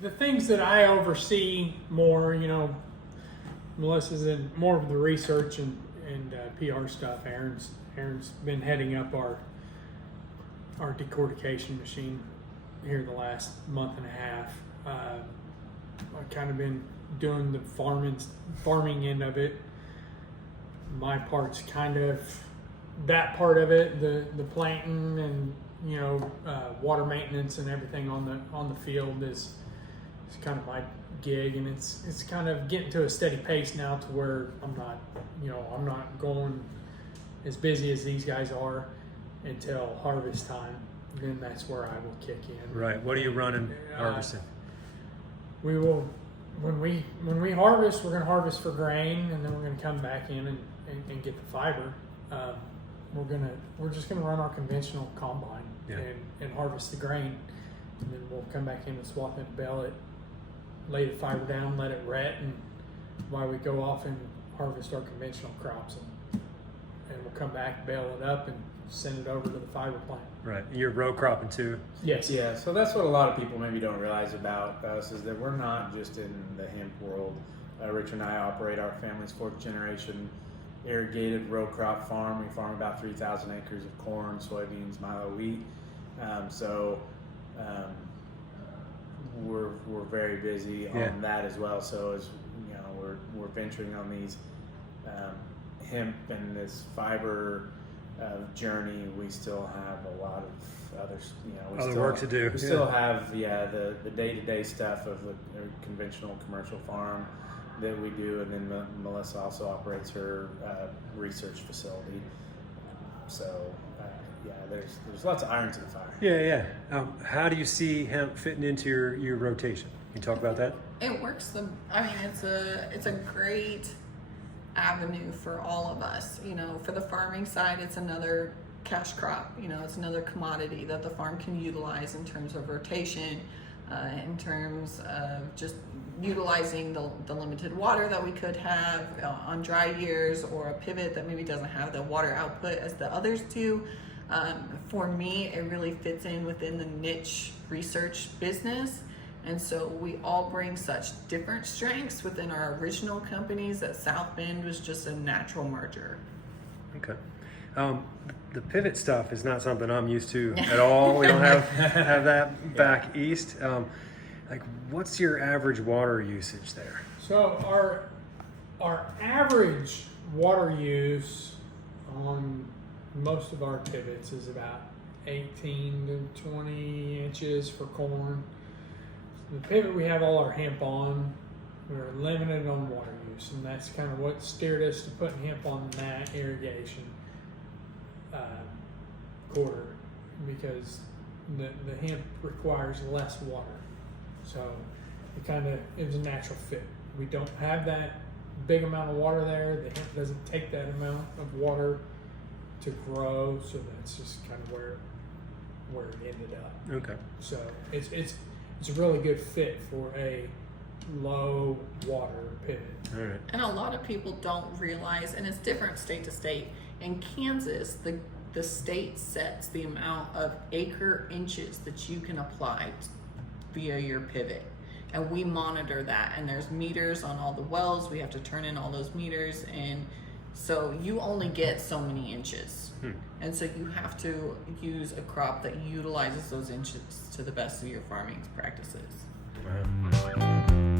The things that I oversee more, Melissa's in more of the research and PR stuff. Aaron's been heading up our decortication machine here the last month and a half. I've kind of been doing the farming end of it. My part's kind of that part of it, the planting and water maintenance and everything on the field is kind of my gig, and it's kind of getting to a steady pace now to where I'm not going as busy as these guys are until harvest time. Then that's where I will kick in. Right. What are you running harvesting? We will when we harvest, we're going to harvest for grain, and then we're going to come back in and get the fiber. We're just gonna run our conventional combine and harvest the grain, and then we'll come back in and swap it, bale it, lay the fiber down, let it ret, and while we go off and harvest our conventional crops, and we'll come back, bale it up, and send it over to the fiber plant. Right. You're row cropping too. Yes. Yeah. So that's what a lot of people maybe don't realize about us is that we're not just in the hemp world. Rich and I operate our family's 4th generation irrigated row crop farm. We farm about 3,000 acres of corn, soybeans, milo, wheat. We're very busy on that as well. So as we're venturing on these hemp and this fiber journey, we still have a lot of other work to do. We still have the day-to-day stuff of the conventional commercial farm that we do, and then Melissa also operates her research facility. There's lots of irons in the fire. Yeah. How do you see hemp fitting into your rotation? Can you talk about that? It works. It's a great avenue for all of us. For the farming side, it's another cash crop. It's another commodity that the farm can utilize in terms of rotation, in terms of just utilizing the limited water that we could have on dry years, or a pivot that maybe doesn't have the water output as the others do. For me, it really fits in within the niche research business. And so we all bring such different strengths within our original companies that South Bend was just a natural merger. Okay. The pivot stuff is not something I'm used to at all. We don't have that back east. What's your average water usage there? So our average water use on most of our pivots is about 18 to 20 inches for corn. The pivot we have all our hemp on, we're limited on water use, and that's kind of what steered us to putting hemp on that irrigation quarter, because the hemp requires less water. So it was a natural fit. We don't have that big amount of water there. The hemp doesn't take that amount of water to grow, so that's just kind of where it ended up. Okay. So it's a really good fit for a low water pivot. All right. And a lot of people don't realize, and it's different state to state. In Kansas, the state sets the amount of acre inches that you can apply via your pivot. And we monitor that, and there's meters on all the wells. We have to turn in all those meters, and so you only get so many inches. And so you have to use a crop that utilizes those inches to the best of your farming practices. Wow.